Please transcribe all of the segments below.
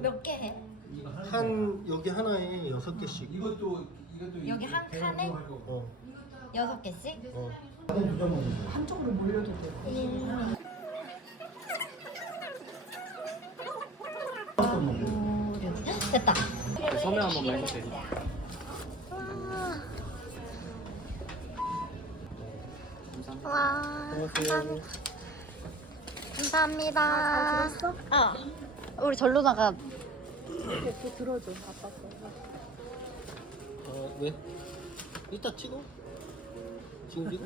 몇개 해? 한 여기 하나에 여섯 개씩. 이것도 이것도 여기 한 칸에 어. 여섯 개씩? 어. 한쪽으로 몰려도 돼. 됐다. 서면 한 번만 해주세요. 와, 감사합니다. 감사합니다. 어. 우리 절로 나가. 또 들어줘. 아빠 거. 어 왜? 이따 찍어. 지금 찍어.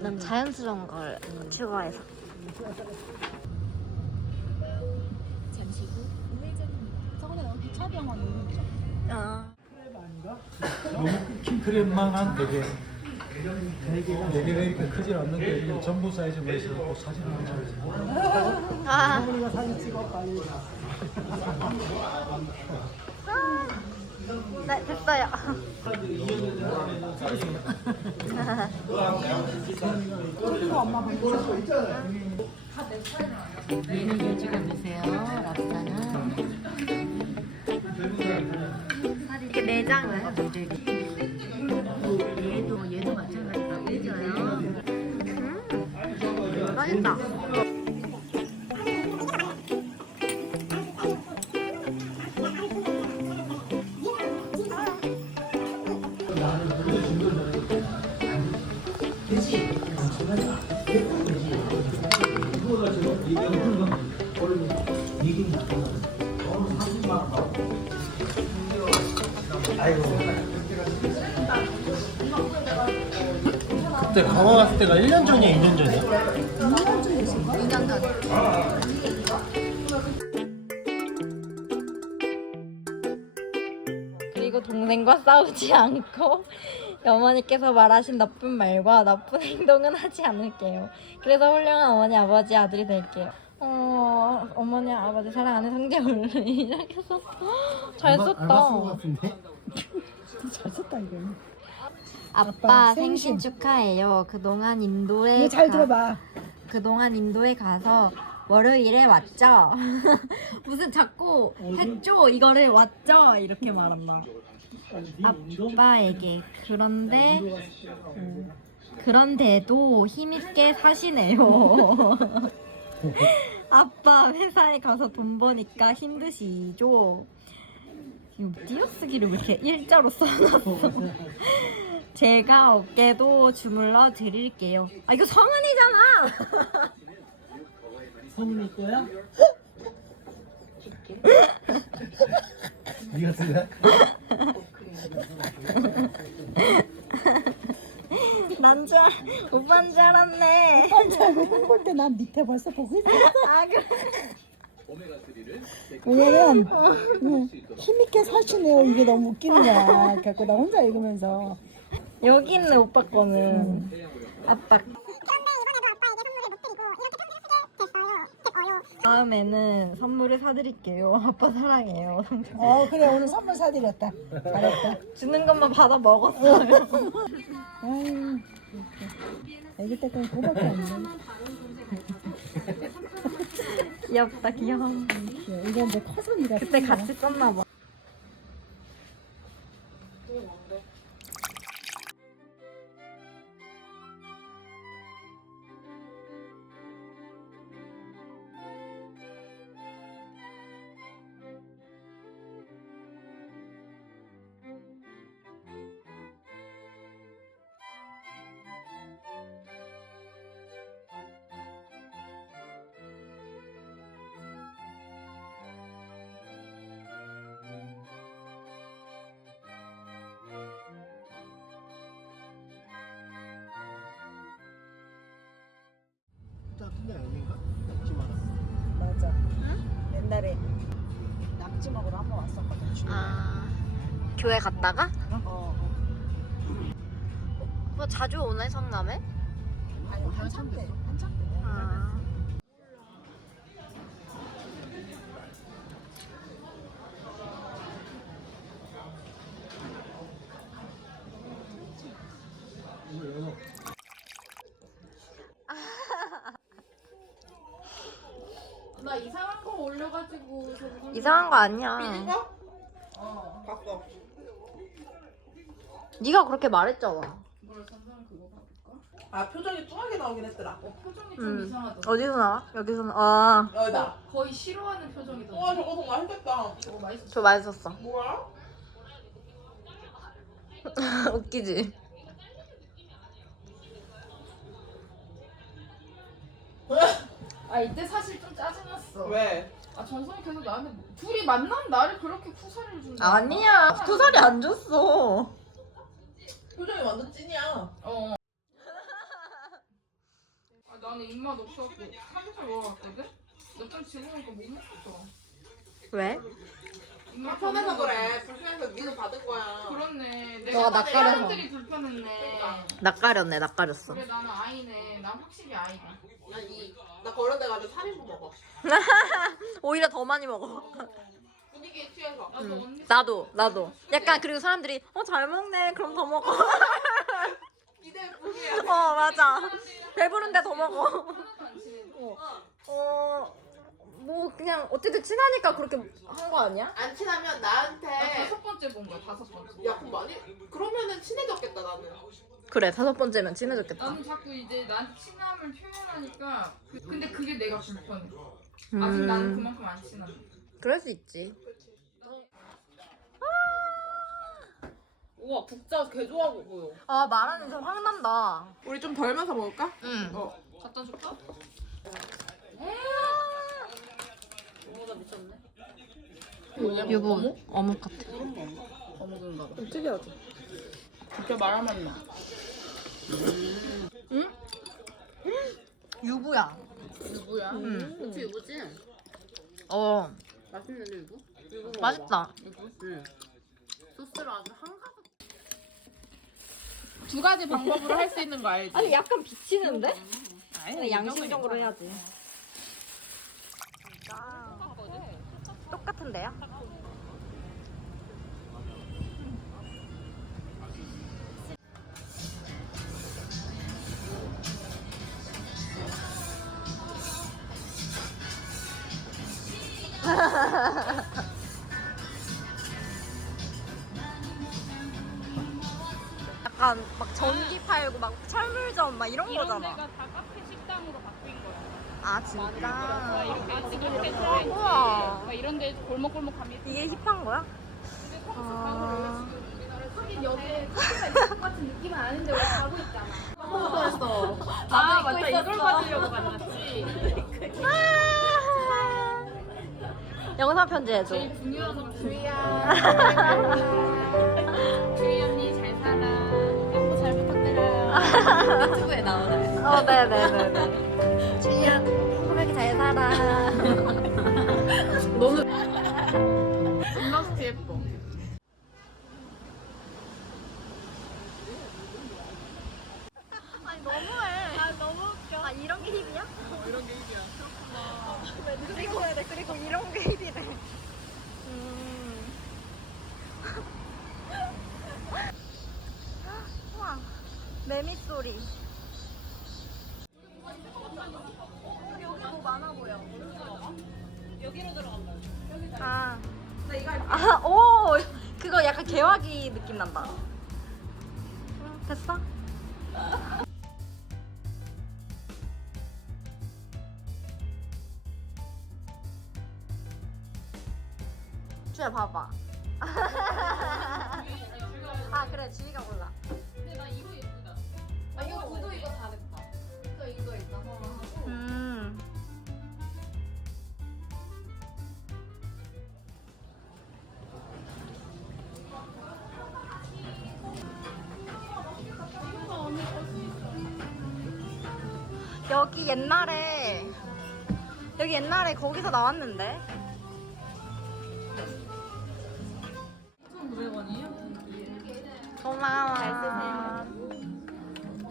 난 자연스러운 걸 추구해서. 저번에 여기 차병원 있는 거. 어. 너무 킹크랩만 한 되게 이렇게 크지 않는데 이게 전부 사이즈만 있어서 사진 한번 찍어주세요. 아. 우리가 사진 찍어 빨리. 네, 됐어요. 얘는 돼지가 드세요. 랍스타는 이게 내장은? 맛있다. 그때 강화 갔을 때가 1년 전이야, 2년 전이야? 2년 전. 그리고 동생과 싸우지 않고 어머니께서 말하신 나쁜 말과 나쁜 행동은 하지 않을게요. 그래서 훌륭한 어머니, 아버지, 아들이 될게요. 어, 어머니, 아버지 사랑하는 성재물 이렇게서 잘 썼다. 같은데? 잘 썼다 이거. 아빠 생신. 축하해요. 그동안 인도에 잘 가- 들어봐. 그동안 인도에 가서 월요일에 왔죠. 무슨 자꾸 했죠 이거를 왔죠 이렇게 말한다. 아빠에게 그런데 음, 그런데도 힘있게 사시네요. 아빠 회사에 가서 돈 버니까 힘드시죠? 띄어쓰기를 왜 이렇게 일자로 써놨어? 제가 어깨도 주물러 드릴게요. 아 이거 성은이잖아. 성인일 거야? 네가 쓰야? 난줄 오빠인 줄 알았네. 혼자 이거 홍볼 때난 밑에 벌써 보고 있어. 아 그래. 왜냐면 응, 힘있게 사시네요. 이게 너무 웃기는 거야. 그래갖고 나 혼자 읽으면서 여기 있는 오빠 거는 아빠. 다음에는 선물을 사드릴게요. 아빠 사랑해요. 어 그래 오늘 선물 사드렸다. 잘했다. 주는 것만 받아 먹었어요. 아유 애기 때까지 그거밖에 안 돼. 귀엽다 귀여워. 이건 이제 커서 니가 그때. 같이 썼나 봐. 근데 아닌가? 먹지 마라. 맞아. 옛날에 낙지 먹으러 한 번 왔었거든. 주말에. 아 교회 갔다가? 어. 뭐 자주 오네 성남에? 아니 한참 때한 이상한 거 아니야. 삐진가? 어 봤어 네가 그렇게 말했잖아. 아 표정이 뚱하게 나오긴 했더라 표정이 음. 어디서 나와? 여기서 나와. 아, 여기다 거의 싫어하는 표정이다. 우와 저거 더 맛있겠다 저거 맛있어. 저 맛있었어. 뭐야? 웃기지? 아 이때 사실 좀 짜증났어. 왜? 아 정성이 계속 나한테 둘이 만난 나를 그렇게 쿠사리를 준다. 아니야. 쿠사리 안 줬어. 표정이 완전 찐이야 어. 아 나는 입맛 없어갖고 삼겹살 먹어봤거든. 지고 오니까 못 먹겠어. 왜? 불편해서 없는 그래 불편해서 니도 받은 거야. 그렇네. 너가 내가 낯가려서. 사람들이 불편했네. 낯가렸네, 낯가렸어. 그래 나는 아이네. 난 확실히 아이다. 난 이나 거론돼가지고 3인분 먹어 오히려 더 많이 먹어. 분위기에 취해서 나도 언니 나도, 나도. 약간 그리고 사람들이 어 잘 먹네. 그럼 더 먹어. 기대 뿐이야 어 맞아. 배부른데 더 먹어. 하나도 안 친해. 어, 뭐 그냥 어쨌든 친하니까 그렇게 한 거 아니야? 안 친하면 나 나한테 다섯 번째 본 거야 다섯 번째. 야 그럼 많이 그러면은 친해졌겠다 나는 그래 다섯 번째면 친해졌겠다. 나는 자꾸 이제 나한테 친함을 표현하니까 그, 근데 그게 내가 불편해. 아직 음. 나는 그만큼 안 친한데. 그럴 수 있지. 우와 국자 개 좋아 보여 아 말하는 게확 난다. 우리 좀 덜면서 먹을까? 응. 어 갖다 줄까? 유부 어묵 같아. 어묵인가 봐. 좀 특이하지 진짜 말하면 나. 유부야. 유부야? 응. 고추 유부지? 어 맛있는데 유부? 유부. 맛있다. 유부? 응. 소스를 아주 한가득 두 가지 방법으로 할 수 있는 거 알지? 아니 약간 비치는데? 아니 양심적으로 해야지. 똑같은데요? 약간 막 전기 팔고 막 철물점 막 이런 거잖아. 데가 다 카페 식당으로 바뀐 거야. 아 진짜. 이렇게 지금 카페 우와. 막 이런 데 골목골목 가면 이게 힙한 거야? 아. 아 맞다 이걸 받으려고 만났지. 영상 편지해줘. 제일 중요한 사람 주희야. 주희 언니 잘 살아. 홍보 잘 부탁드려요. 유튜브에 나오나요? 어, 네네네네. 살아. 인마스트 예뻐. 약간 개화기 느낌 난다. 응, 됐어? 주야 봐봐. 아 그래 주희가 골라. 근데 나 이거 여기 옛날에 여기 옛날에 거기서 나왔는데. 1,900원이요? 고마워. 잘 쓰세요.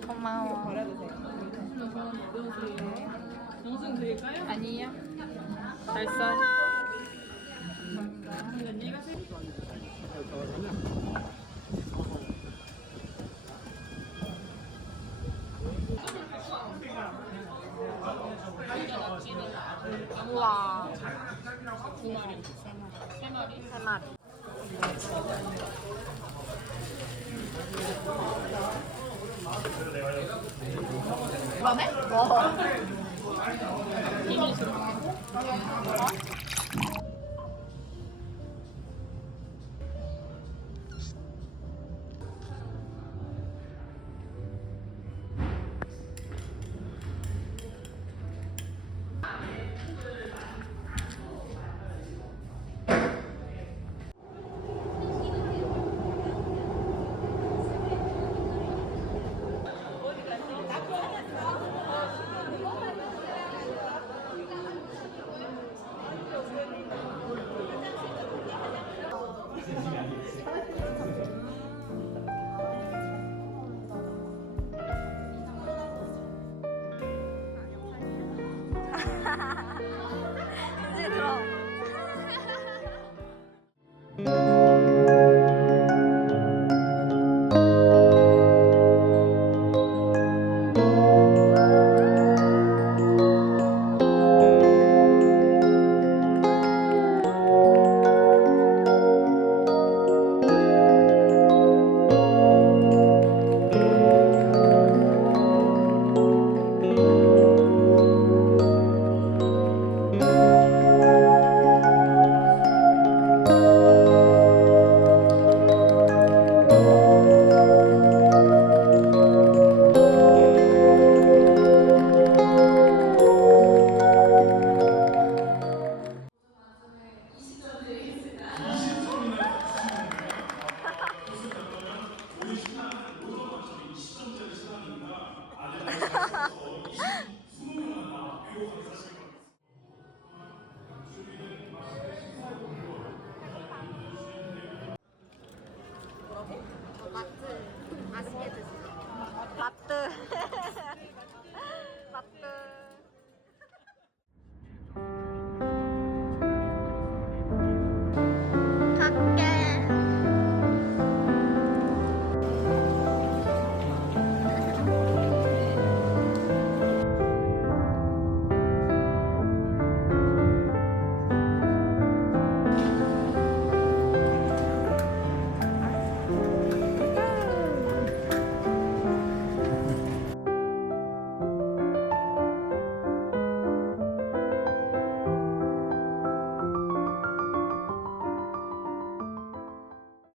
고마워. 영수증 드릴까요? 아니요. 잘 써. 우와. 두 마리. 세 마리. 세 마리. 그러네? 어. 비밀스러워. Thank.